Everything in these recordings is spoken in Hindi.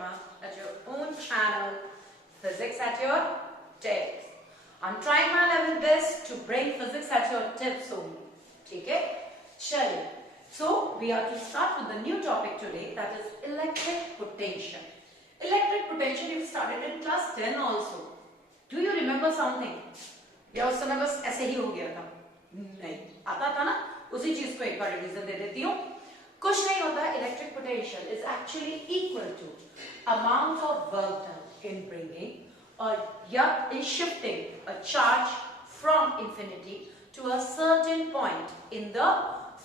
Sharma at your own channel, Physics at Your Tips. I'm trying my level best to bring physics at your tips only. Okay? Chaliye. So we are to start with the new topic today, that is electric potential. Electric potential you started in class 10 also. Do you remember something? या उस समय बस ऐसे ही हो गया था? नहीं, आता था ना? उसी चीज को एक बार रिवीजन दे देती हूँ. कुछ नहीं होता है. Electric potential is actually equal to amount of work done in bringing or in shifting a charge from infinity to a certain point in the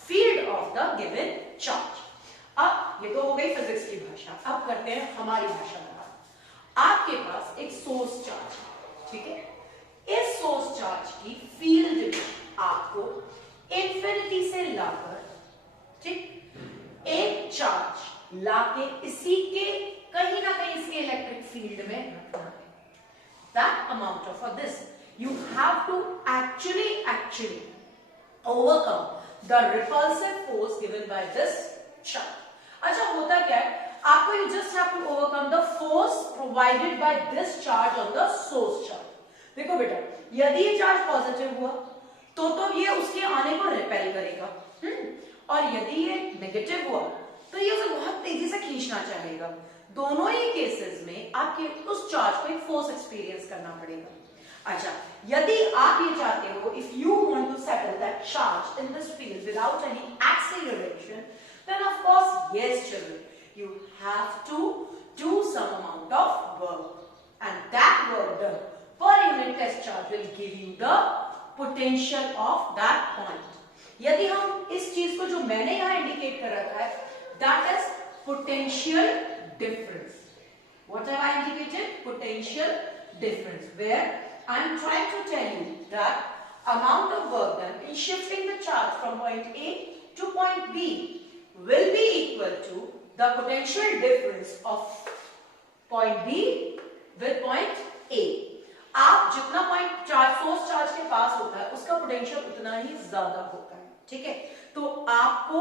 field of the given charge. अब ये तो हो गई फिजिक्स की भाषा. अब करते हैं हमारी भाषा में बात. आपके पास एक सोर्स चार्ज है, ठीक है? इस सोर्स चार्ज की फील्ड में आपको इंफिनिटी से लाकर, ठीक, एक चार्ज लाके इसी के कहीं ना कहीं इसके इलेक्ट्रिक फील्ड में रखना है. That amount of this you have to actually overcome the repulsive force given by this charge. अच्छा, होता क्या है? आपको you just have to overcome the force provided by this charge on the source charge. देखो बेटा, यदि ये चार्ज पॉजिटिव हुआ तो ये उसके आने को रिपेल करेगा, और यदि ये नेगेटिव हुआ तो ये उसे बहुत तेजी से खींचना चाहेगा. दोनों ही केसेस में आपके उस चार्ज को एक फोर्स एक्सपीरियंस करना पड़ेगा. अच्छा, यदि आप ये चाहते हो, if you want to settle that charge in this field without any acceleration, then of course yes children, you have to do some amount of work, and that work done per unit test charge will give you the potential of that point. यदि हम इस चीज को जो मैंने यहाँ इंडिकेट कर रखा है, that is potential difference. What have I indicated? Potential difference, where I am trying to tell you that amount of work done in shifting the charge from point A to point B will be equal to the potential difference of point B with point A. आप जितना पॉइंट चार्ज सोर्स चार्ज के पास होता है उसका पोटेंशियल उतना ही ज्यादा होता है, ठीक है? तो आपको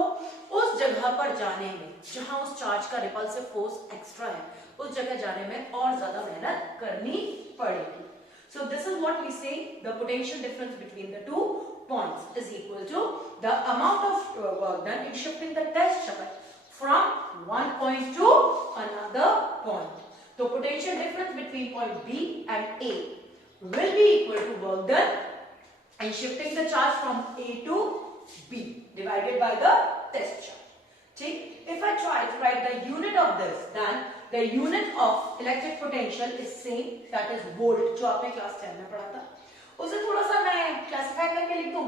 उस जगह पर जाने में जहां उस चार्ज का रिपल्सिव फोर्स एक्स्ट्रा है, उस जगह जाने में और ज्यादा मेहनत करनी पड़ेगी. So this is what we say, the potential difference between the two points is equal to the amount of work done in shifting the test charge from one point to another point. So potential difference between point B and A will be equal to work done in shifting the charge from A to B divided by the test charge. ठीक? If I try to write the unit of this, then the unit of electric potential is same, that is volt, जो आपने क्लास 10 में पढ़ा था. उसे थोड़ा सा मैं क्लासिफाई करके लिख दूं,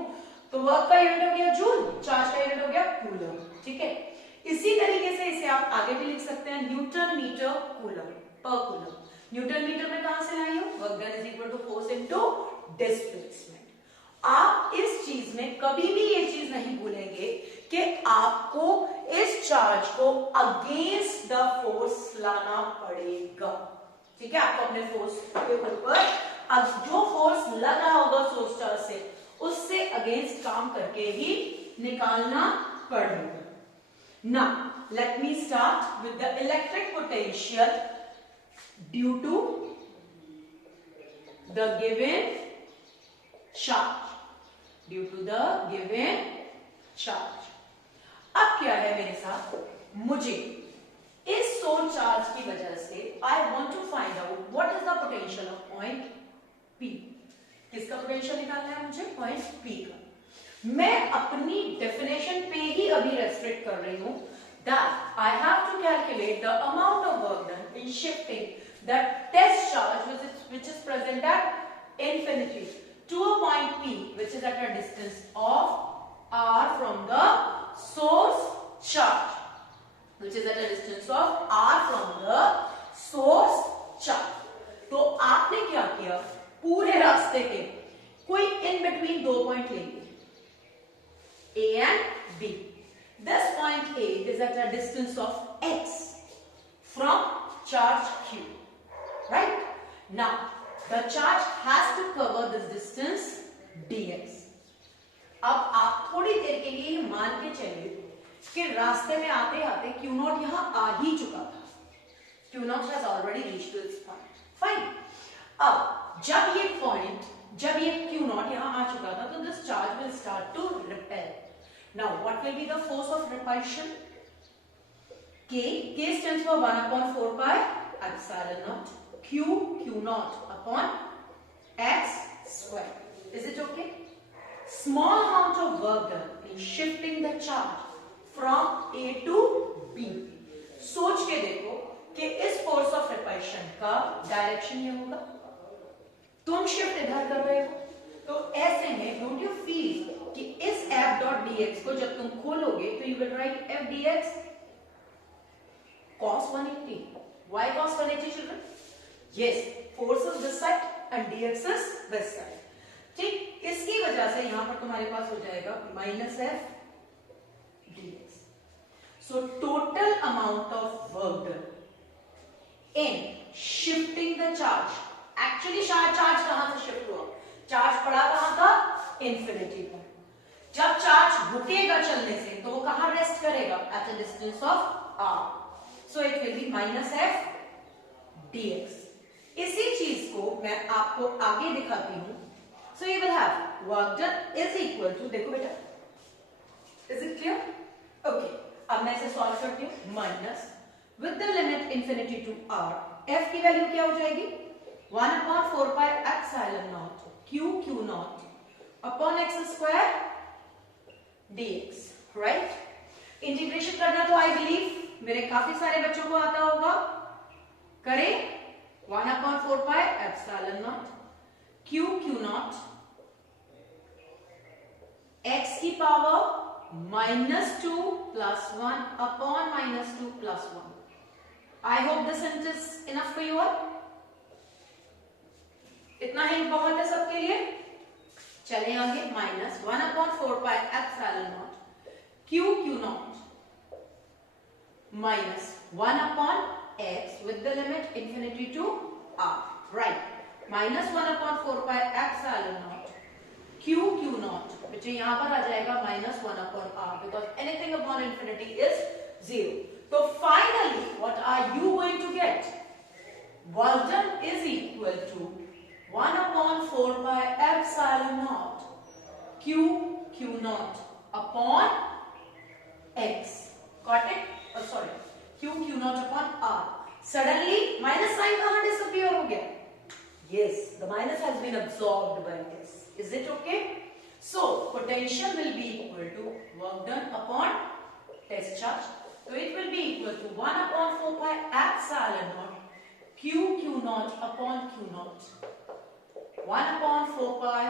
तो वर्क का यूनिट हो गया जूल, चार्ज का यूनिट हो गया कूलम, ठीक है? इसी तरीके से इसे आप आगे भी लिख सकते हैं, newton metre coulomb per coulomb. Newton metre में कहां से लाई हूं? Work done is equal to force into displacement. आप इस चीज में कभी भी ये चीज नहीं भूलेंगे कि आपको इस चार्ज को अगेंस्ट द फोर्स लाना पड़ेगा, ठीक है? आपको अपने फोर्स के ऊपर जो फोर्स लग रहा होगा सोर्स चार्ज से, उससे अगेंस्ट काम करके ही निकालना पड़ेगा. Now let me start with the electric potential due to the given charge. Due to the given charge. अब क्या है मेरे साथ? मुझे इस सोर्स चार्ज की वजह से I want to find out what is the potential of point P. किसका पोटेंशियल निकालना है मुझे? पॉइंट P का. मैं अपनी डेफिनेशन पे ही अभी रेस्ट्रिक्ट कर रही हूं, that I have to calculate the amount of work done in shifting the test charge which is present at infinity to a point P which is at a distance of r from the source charge, which is at a distance of r from the source charge. तो आपने क्या किया? पूरे रास्ते के कोई इन बिटवीन दो पॉइंट लेंगे, A and B. This point A is at a distance of x from charge Q, right? Now the charge has to cover this distance dx. अब आप थोड़ी देर के लिए मान के चलिए कि रास्ते में आते आते Q0 यहां आ ही चुका था, Q naught has already reached to its point. Fine. अब जब ये Q naught यहाँ आ चुका था, तो this charge will start to repel. Now, what will be the force of repulsion? K stands for 1/4 pi epsilon naught Q naught upon x square. Is it okay? Small amount of work done in shifting the charge from A to B. सोच के देखो कि इस फोर्स ऑफ रिपल्शन का डायरेक्शन ये होगा, तुम शिफ्ट इधर कर रहे हो, तो ऐसे में डोंट यू फील कि इस f डॉट dx को जब तुम खोलोगे तो you will write f dx cos 180. Why cos 180 children? Yes, force is this side and dx is this side. ठीक, इसकी वजह से यहां पर तुम्हारे पास हो जाएगा minus f dx. So total amount of work done in shifting the charge. Actually charge कहां से शिफ्ट हुआ? चार्ज पड़ा कहां था? इंफिनिटी पर. जब चार्ज रुकेगा चलने से तो वो कहां रेस्ट करेगा? At a distance of r. So it will be minus f dx. इसी चीज को मैं आपको आगे दिखाती हूं. So you will have work done is equal to, देखो बेटा, is it clear? Okay. अब मैं इसे सॉल्व करती हूँ. Minus with the limit infinity to r, f की वैल्यू क्या हो जाएगी? 1/4 pi epsilon naught q naught upon x square dx. right? Integration करना तो आई बिलीव मेरे काफी सारे बच्चों को आता होगा. करें. 1/4 pi epsilon naught q naught x की power -2 plus 1 upon -2 plus 1. I hope this hint is enough for you all. इतना हिंट बहुत है सबके लिए. चले आगे. Minus 1/4 pi epsilon naught q naught minus 1 upon x with the limit infinity to r. right? minus 1/4 pi epsilon naught q naught, which यहाँ पर आ जाएगा minus 1 upon r, because anything upon infinity is 0. So finally, what are you going to get? Work done is equal to 1/4 pi epsilon naught q naught upon x. Got it? Oh, sorry. q naught upon r. Suddenly, minus sign कहाँ disappear हो गया? Yes, the minus has been absorbed by this. Is it okay? So potential will be equal to work done upon test charge. So it will be equal to 1/4 pi epsilon naught q naught upon q naught. 1/4 pi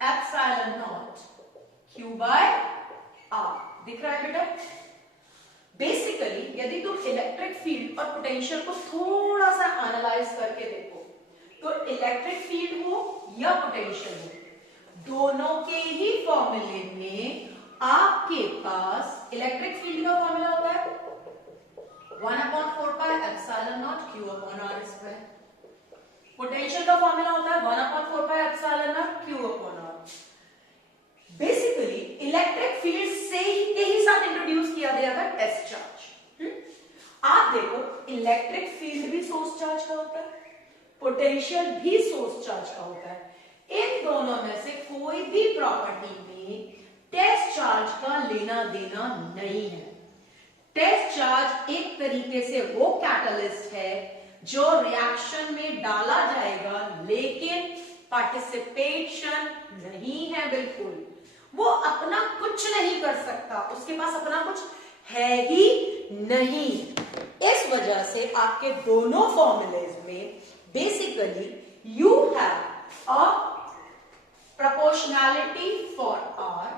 epsilon naught q by r. दिख रहा है बेटा? बेसिकली यदि तुम इलेक्ट्रिक फील्ड और पोटेंशियल को थोड़ा सा एनालाइज करके देखो, तो इलेक्ट्रिक फील्ड हो या पोटेंशियल हो, दोनों के ही फॉर्मूले में आपके पास इलेक्ट्रिक फील्ड का फॉर्मूला होता है 1/4 pi epsilon naught q upon r square. Potential का फॉर्मूला होता है 1/4 pi epsilon naught q upon r. Basically electric field से ही के ही साथ इंट्रोड्यूस किया गया था टेस्ट चार्ज. आप देखो, इलेक्ट्रिक फील्ड भी सोर्स चार्ज का होता है, पोटेंशियल भी सोर्स चार्ज का होता है. इन दोनों में से कोई भी प्रॉपर्टी में टेस्ट चार्ज का लेना देना नहीं है. टेस्ट चार्ज एक तरीके से वो कैटलिस्ट है जो रिएक्शन में डाला जाएगा, लेकिन पार्टिसिपेशन नहीं है. बिल्कुल वो अपना कुछ नहीं कर सकता, उसके पास अपना कुछ है ही नहीं. इस वजह से आपके दोनों फॉर्मूलेज में basically you have a proportionality for r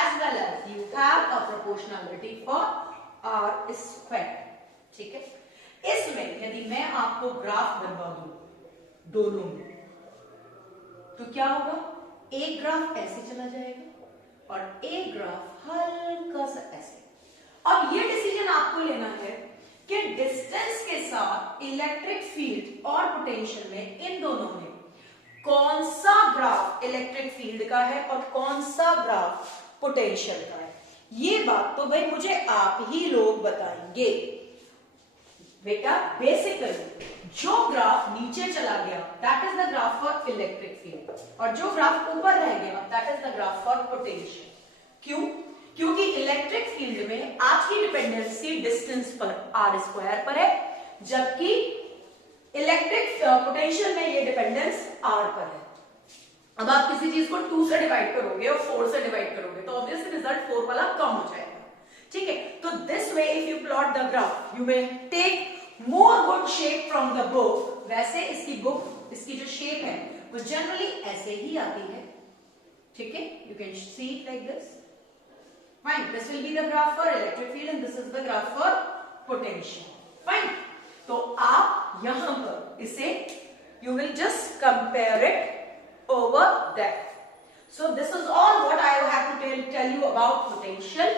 as well as you have a proportionality for r square. ठीक है? इसमें यदि मैं आपको ग्राफ बनवा दूं दोनों में, तो क्या होगा? एक ग्राफ ऐसे चला जाएगा और एक ग्राफ हल्का सा ऐसे. अब ये डिसीजन आपको लेना है कि डिस्टेंस के साथ इलेक्ट्रिक फील्ड और पोटेंशियल में इन दोनों में कौन सा ग्राफ इलेक्ट्रिक फील्ड का है और कौन सा ग्राफ पोटेंशियल का है. ये बात तो भाई मुझे आप ही लोग बताएंगे. बेटा बेसिकली जो ग्राफ नीचे चला गया that is the graph for electric field, और जो ग्राफ ऊपर रह गया that is the graph for potential. क्यों? क्योंकि इलेक्ट्रिक फील्ड में आपकी डिपेंडेंसी डिस्टेंस पर आर स्क्वायर पर है, जबकि इलेक्ट्रिक पोटेंशियल में ये डिपेंडेंस आर पर है। अब आप किसी चीज को 2 से डिवाइड करोगे और 4 से डिवाइड करोगे तो ऑब्वियसली रिजल्ट 4 वाला कम हो जाएगा, ठीक है। तो this way if you plot the graph you may take more good shape from the book. वैसे इसकी बुक, इसकी जो शेप है वो जनरली ऐसे ही आती है, ठीक है। You can see it like this. Fine. This will be the graph for electric field and this is the graph for potential. Fine. तो आप यहां पर इसे you will just compare it over that. So this is all what I have to tell you about potential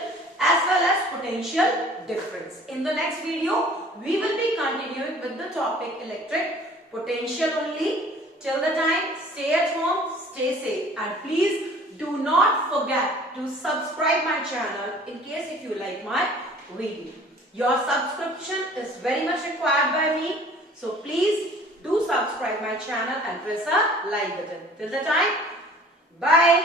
as well as potential difference. In the next video, we will be continuing with the topic electric potential only. Till the time, stay at home, stay safe, and please do not forget to subscribe my channel in case if you like my video. Your subscription is very much required by me, so please do subscribe my channel and press a like button. Till the time, bye.